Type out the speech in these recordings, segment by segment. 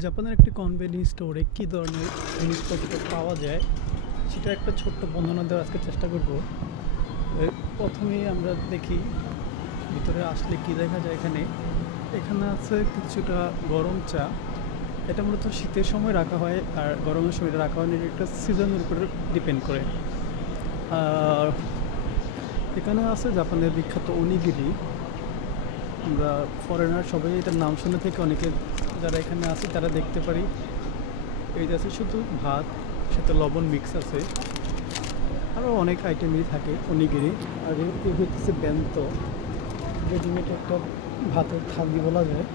জাপানের একটি কনভেনিয়েন্স স্টোরে কী ধরনের জিনিসপত্র পাওয়া যায় সেটা একটা ছোট্ট বর্ণনা দেওয়ার আজকে চেষ্টা করব। প্রথমেই আমরা দেখি ভিতরে আসলে কি দেখা যায়। এখানে আছে কিছুটা গরম চা। এটা মূলত শীতের সময় রাখা হয়, আর গরমের সময় রাখা হয় না, এটা একটা সিজনের উপরে ডিপেন্ড করে। আর এখানে আছে জাপানের বিখ্যাত অনিগিরি। আমরা ফরেনার সবাই এটার নাম শুনে থেকে অনেকে যারা এখানে আছে তারা দেখতে পারি। এইটা আছে শুধু ভাত, সাথে লবণ মিক্স আছে, আরও অনেক আইটেমই থাকে অনিগিরি। আর এই হচ্ছে বেন্তো, রেডিমেড একটা ভাতের থালি বলা যায়।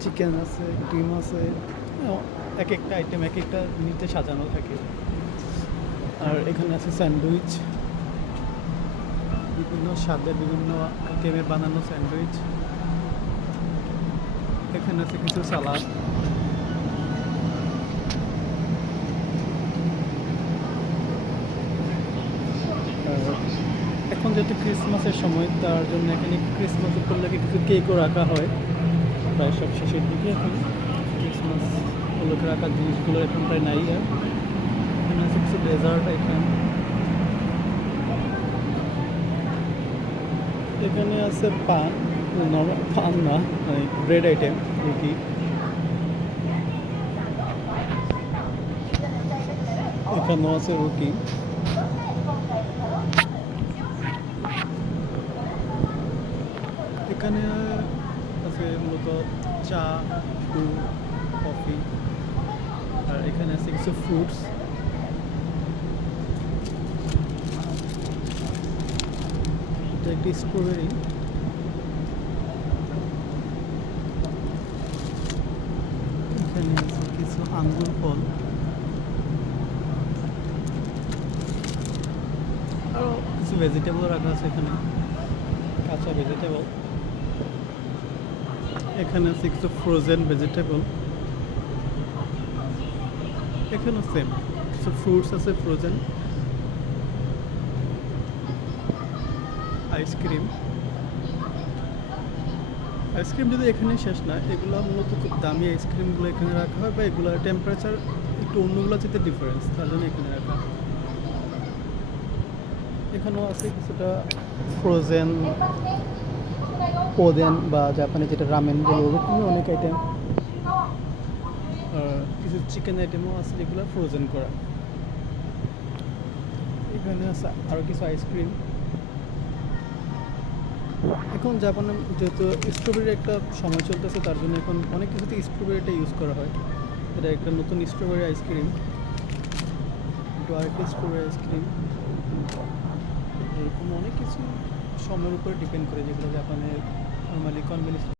চিকেন আছে, ডিম আছে, এক একটা আইটেম এক একটা নিতে সাজানো থাকে। আর এখানে আছে স্যান্ডউইচ, বিভিন্ন স্বাদের বিভিন্ন আইটেমের বানানো স্যান্ডউইচ। এখানে আছে কিছু সালাদ। এখন যেহেতু ক্রিসমাসের সময়, তার জন্য এখানে ক্রিসমাস উপলক্ষে কিছু কেকও রাখা হয়। প্রায় সব শেষের দিকে এখন ক্রিসমাস উপলক্ষে রাখার জিনিসগুলো এখন প্রায় নাই। আর এখানে আছে কিছু ডেজার্ট আইটেম। এখানে আছে পান, নরমাল পান না, মানে ব্রেড আইটেম, রুটি। এখানেও আছে রুটি। এখানে আছে মূলত চা, দুধ, কফি। আর এখানে আছে কিছু ফ্রুটস। এটা একটি স্ট্রবেরি। এখানে আছে কিছু আঙ্গুর ফল। আরও কিছু ভেজিটেবল রাখা আছে এখানে, কাঁচা ভেজিটেবল। এখানে আছে কিছু ফ্রোজেন ভেজিটেবল। এখানেও সেম কিছু ফ্রুটস আছে ফ্রোজেন। আইসক্রিম যদি এখানে শেষ না, এগুলো মূলত খুব দামি আইসক্রিমগুলো এখানে রাখা হয়, বা এগুলোর টেম্পারেচার একটু অন্যগুলো যেতে ডিফারেন্স, তার জন্য এখানে রাখা। এখানেও আছে কিছুটা ফ্রোজেন ওদেন, বা জাপানে যেটা রামেন বলে, ওরকমই অনেক আইটেম। কিছু চিকেন আইটেমও আছে যেগুলো ফ্রোজেন করা। এখানে আছে আরও কিছু আইসক্রিম। এখন জাপানে যেহেতু স্ট্রবেরির একটা সময় চলতেছে, তার জন্য এখন অনেক কিছুতে স্ট্রবেরিটা ইউজ করা হয়। এটা একটা নতুন স্ট্রবেরি আইসক্রিম, একটু আরেকটা স্ট্রবেরি আইসক্রিম। এরকম অনেক কিছু সময়ের উপরে ডিপেন্ড করে, যেগুলো জাপানের নর্মালি কনভেনিয়েন্স